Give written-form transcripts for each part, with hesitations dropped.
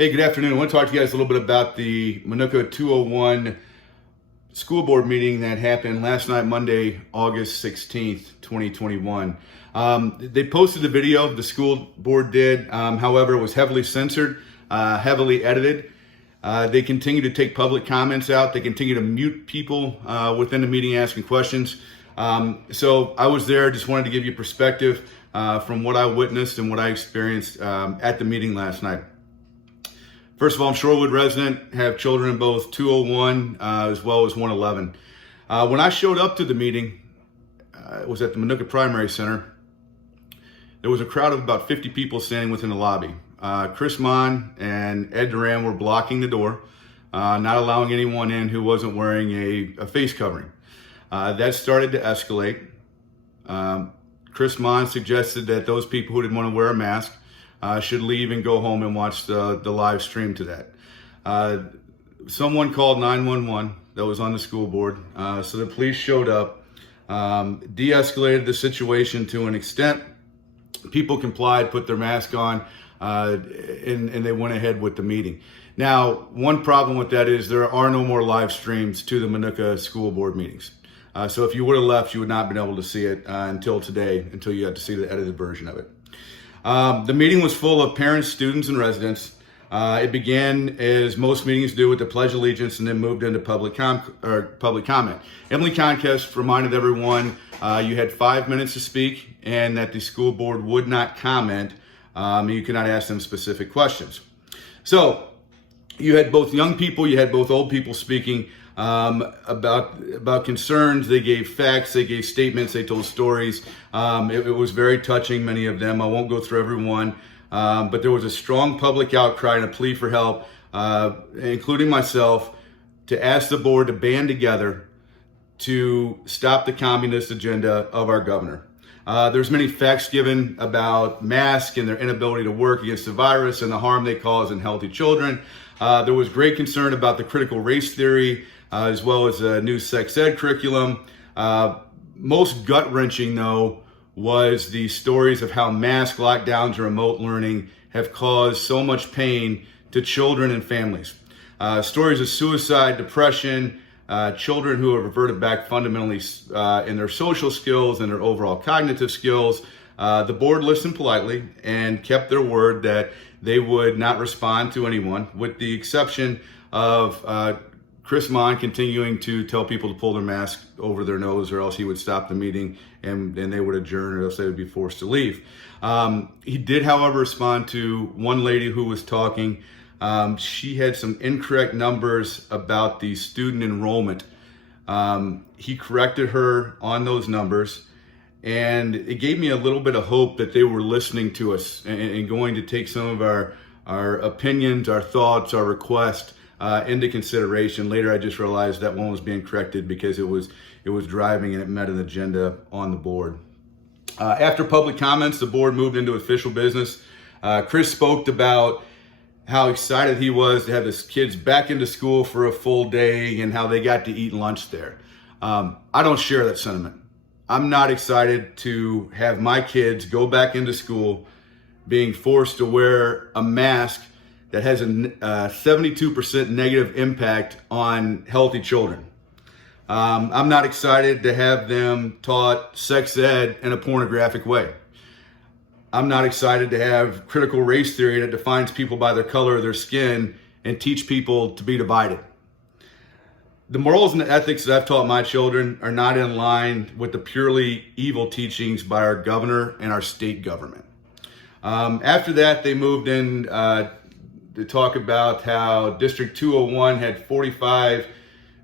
Hey, good afternoon. I want to talk to you guys a little bit about the Minooka 201 school board meeting that happened last night, Monday, August 16th, 2021. They posted the video, the school board did. However, it was heavily censored, heavily edited. They continue to take public comments out. They continue to mute people within the meeting asking questions. So I was there, just wanted to give you perspective from what I witnessed and what I experienced at the meeting last night. First of all, I'm Shorewood resident, have children in both 201 as well as 111. When I showed up to the meeting, it was at the Minooka Primary Center. There was a crowd of about 50 people standing within the lobby. Chris Mon and Ed Duran were blocking the door, not allowing anyone in who wasn't wearing a face covering. That started to escalate. Chris Mon suggested that those people who didn't want to wear a mask should leave and go home and watch the live stream to that. Someone called 911 that was on the school board. So the police showed up, de-escalated the situation to an extent. People complied, put their mask on, and they went ahead with the meeting. Now, one problem with that is there are no more live streams to the Minooka school board meetings. So if you would have left, you would not have been able to see it until today, until you got to see the edited version of it. The meeting was full of parents, students, and residents. It began, as most meetings do, with the Pledge of Allegiance and then moved into public comment. Emily Conquest reminded everyone you had 5 minutes to speak and that the school board would not comment. You could not ask them specific questions. So you had both young people, you had both old people speaking about concerns. They gave facts, they gave statements, they told stories. It was very touching, many of them. I won't go through every one, but there was a strong public outcry and a plea for help, including myself, to ask the board to band together to stop the communist agenda of our governor. There's many facts given about masks and their inability to work against the virus and the harm they cause in healthy children. There was great concern about the critical race theory, as well as a new sex ed curriculum. Most gut-wrenching, though, was the stories of how mask lockdowns and remote learning have caused so much pain to children and families. Stories of suicide, depression, children who have reverted back fundamentally in their social skills and their overall cognitive skills. The board listened politely and kept their word that they would not respond to anyone, with the exception of Chris Mon continuing to tell people to pull their mask over their nose, or else he would stop the meeting and they would adjourn, or else they would be forced to leave. He did, however, respond to one lady who was talking. She had some incorrect numbers about the student enrollment. He corrected her on those numbers, and it gave me a little bit of hope that they were listening to us and going to take some of our opinions, our thoughts, our requests into consideration. Later, I just realized that one was being corrected because it was driving and it met an agenda on the board. After public comments, the board moved into official business. Chris spoke about how excited he was to have his kids back into school for a full day and how they got to eat lunch there. I don't share that sentiment. I'm not excited to have my kids go back into school being forced to wear a mask that has a 72% negative impact on healthy children. I'm not excited to have them taught sex ed in a pornographic way. I'm not excited to have critical race theory that defines people by their color of their skin and teach people to be divided. The morals and the ethics that I've taught my children are not in line with the purely evil teachings by our governor and our state government. After that, they moved in to talk about how District 201 had 45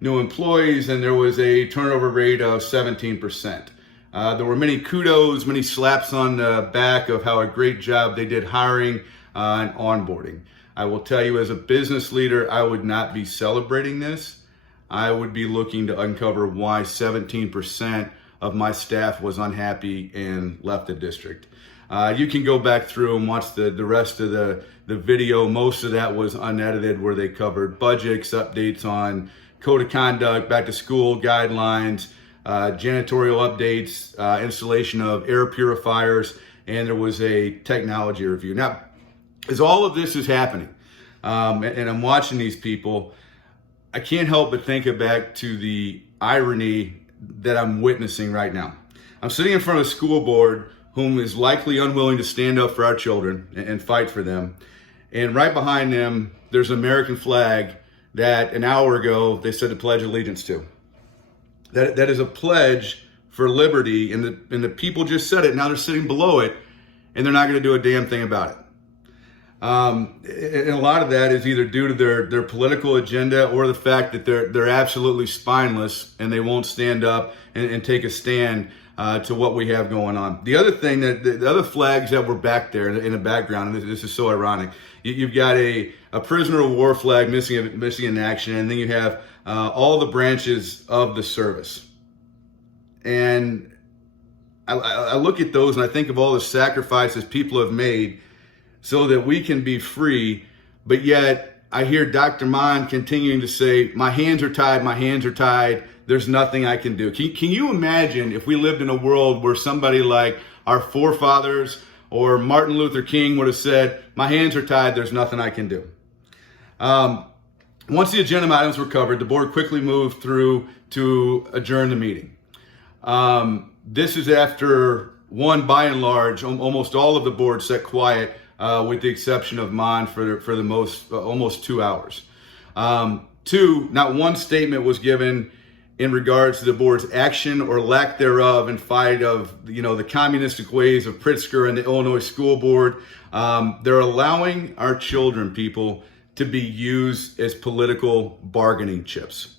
new employees and there was a turnover rate of 17%. There were many kudos, many slaps on the back of how a great job they did hiring and onboarding. I will tell you, as a business leader, I would not be celebrating this. I would be looking to uncover why 17% of my staff was unhappy and left the district. You can go back through and watch the rest of the video. Most of that was unedited, where they covered budgets, updates on code of conduct, back to school guidelines, janitorial updates, installation of air purifiers, and there was a technology review. Now, as all of this is happening, and I'm watching these people, I can't help but think back to the irony that I'm witnessing right now. I'm sitting in front of a school board whom is likely unwilling to stand up for our children and fight for them. And right behind them, there's an American flag that an hour ago they said to pledge allegiance to. That is a pledge for liberty, and the people just said it. Now they're sitting below it, and they're not going to do a damn thing about it. And a lot of that is either due to their political agenda or the fact that they're absolutely spineless and they won't stand up and take a stand to what we have going on. The other thing that the other flags that were back there in the background, and this is so ironic, you've got a prisoner of war flag missing in action, and then you have all the branches of the service. And I look at those and I think of all the sacrifices people have made so that we can be free, but yet I hear Dr. Mon continuing to say, my hands are tied, there's nothing I can do. Can you imagine if we lived in a world where somebody like our forefathers or Martin Luther King would have said, my hands are tied, there's nothing I can do. Once the agenda items were covered, the board quickly moved through to adjourn the meeting. This is after, one, by and large, almost all of the board sat quiet, with the exception of Mon for the most, almost 2 hours. Two, not one statement was given in regards to the board's action or lack thereof in fight of, the communistic ways of Pritzker and the Illinois School Board. They're allowing our children, people, to be used as political bargaining chips.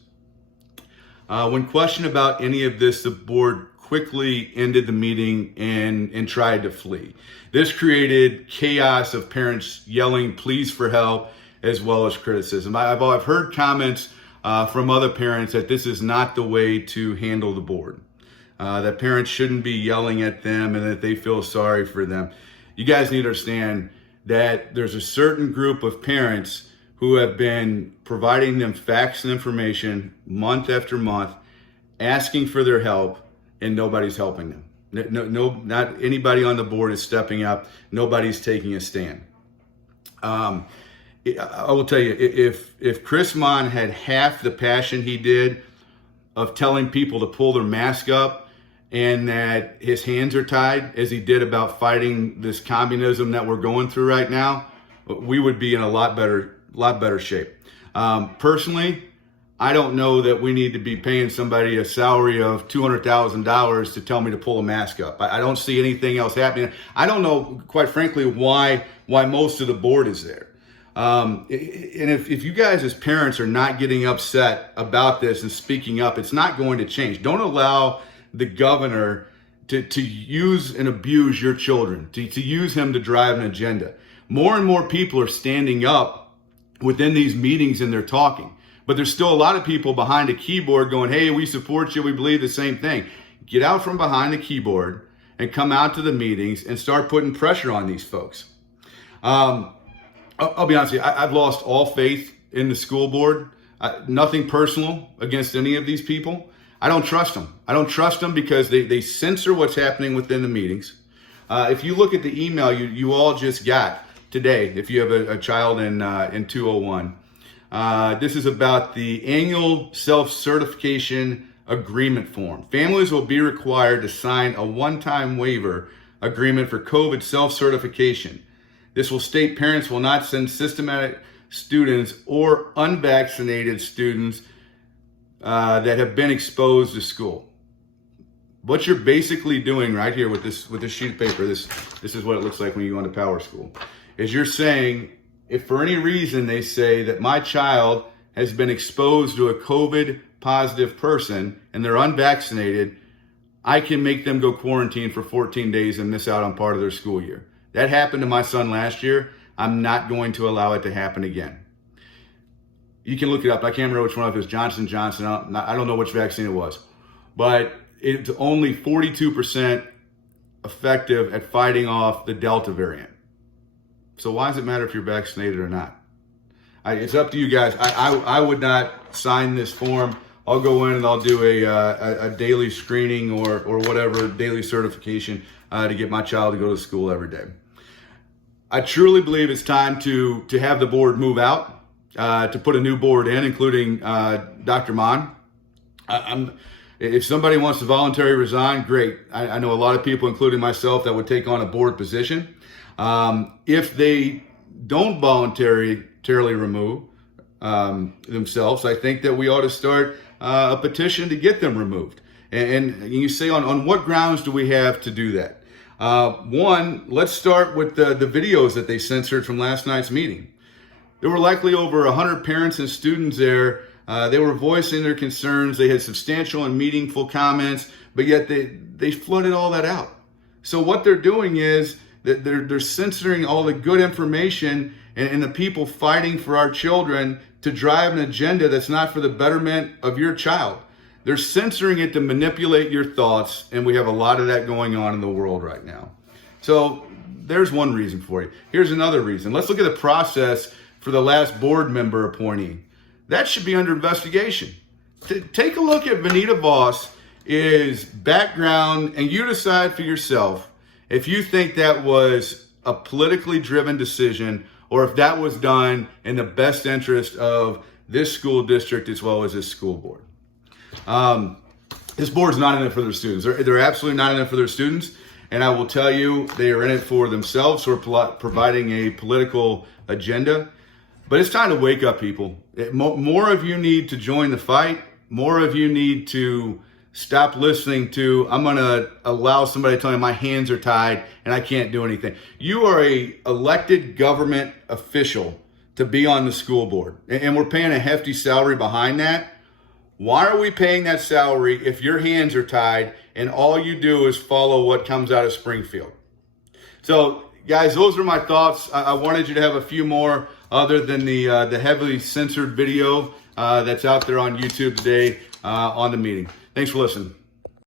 When questioned about any of this, the board quickly ended the meeting and tried to flee. This created chaos of parents yelling pleas for help as well as criticism. I've heard comments from other parents that this is not the way to handle the board, that parents shouldn't be yelling at them and that they feel sorry for them. You guys need to understand that there's a certain group of parents who have been providing them facts and information month after month, asking for their help, and nobody's helping them. No, not anybody on the board is stepping up. Nobody's taking a stand. I will tell you, if Chris Mon had half the passion he did of telling people to pull their mask up and that his hands are tied as he did about fighting this communism that we're going through right now, we would be in a lot better shape. Personally, I don't know that we need to be paying somebody a salary of $200,000 to tell me to pull a mask up. I don't see anything else happening. I don't know, quite frankly, why most of the board is there. And if you guys as parents are not getting upset about this and speaking up, it's not going to change. Don't allow the governor to use and abuse your children, to use him to drive an agenda. More and more people are standing up within these meetings and they're talking. But there's still a lot of people behind a keyboard going, hey, we support you, we believe the same thing. Get out from behind the keyboard and come out to the meetings and start putting pressure on these folks. I'll be honest with you, I've lost all faith in the school board. Nothing personal against any of these people. I don't trust them. I don't trust them because they censor what's happening within the meetings. If you look at the email you all just got today, if you have a child in 201, this is about the annual self-certification agreement form. Families will be required to sign a one-time waiver agreement for COVID self-certification. This will state parents will not send systematic students or unvaccinated students that have been exposed to school. What you're basically doing right here with this sheet of paper, this is what it looks like when you go into Power School, is you're saying, if for any reason they say that my child has been exposed to a COVID positive person and they're unvaccinated, I can make them go quarantine for 14 days and miss out on part of their school year. That happened to my son last year. I'm not going to allow it to happen again. You can look it up. I can't remember which one of it was, Johnson & Johnson. I don't know which vaccine it was, but it's only 42% effective at fighting off the Delta variant. So why does it matter if you're vaccinated or not? It's up to you guys. I would not sign this form. I'll go in and I'll do a daily screening or whatever, daily certification to get my child to go to school every day. I truly believe it's time to have the board move out, to put a new board in, including Dr. Mon. If somebody wants to voluntarily resign, great. I know a lot of people, including myself, that would take on a board position. If they don't voluntarily remove themselves, I think that we ought to start a petition to get them removed. And you say, on what grounds do we have to do that? One, let's start with the videos that they censored from last night's meeting. There were likely over 100 parents and students there. They were voicing their concerns. They had substantial and meaningful comments, but yet they flooded all that out. So what they're doing is that they're censoring all the good information and the people fighting for our children to drive an agenda that's not for the betterment of your child. They're censoring it to manipulate your thoughts, and we have a lot of that going on in the world right now. So there's one reason for you. Here's another reason. Let's look at the process for the last board member appointee. That should be under investigation. Take a look at Vanita Voss's background, and you decide for yourself if you think that was a politically driven decision or if that was done in the best interest of this school district as well as this school board. This board's not in it for their students. They're absolutely not in it for their students. And I will tell you, they are in it for themselves, who are providing a political agenda. But it's time to wake up, people. More of you need to join the fight. More of you need to stop listening to, I'm going to allow somebody to tell me my hands are tied and I can't do anything. You are a elected government official to be on the school board. And we're paying a hefty salary behind that. Why are we paying that salary if your hands are tied and all you do is follow what comes out of Springfield? So, guys, those are my thoughts. I wanted you to have a few more other than the heavily censored video that's out there on YouTube today on the meeting. Thanks for listening.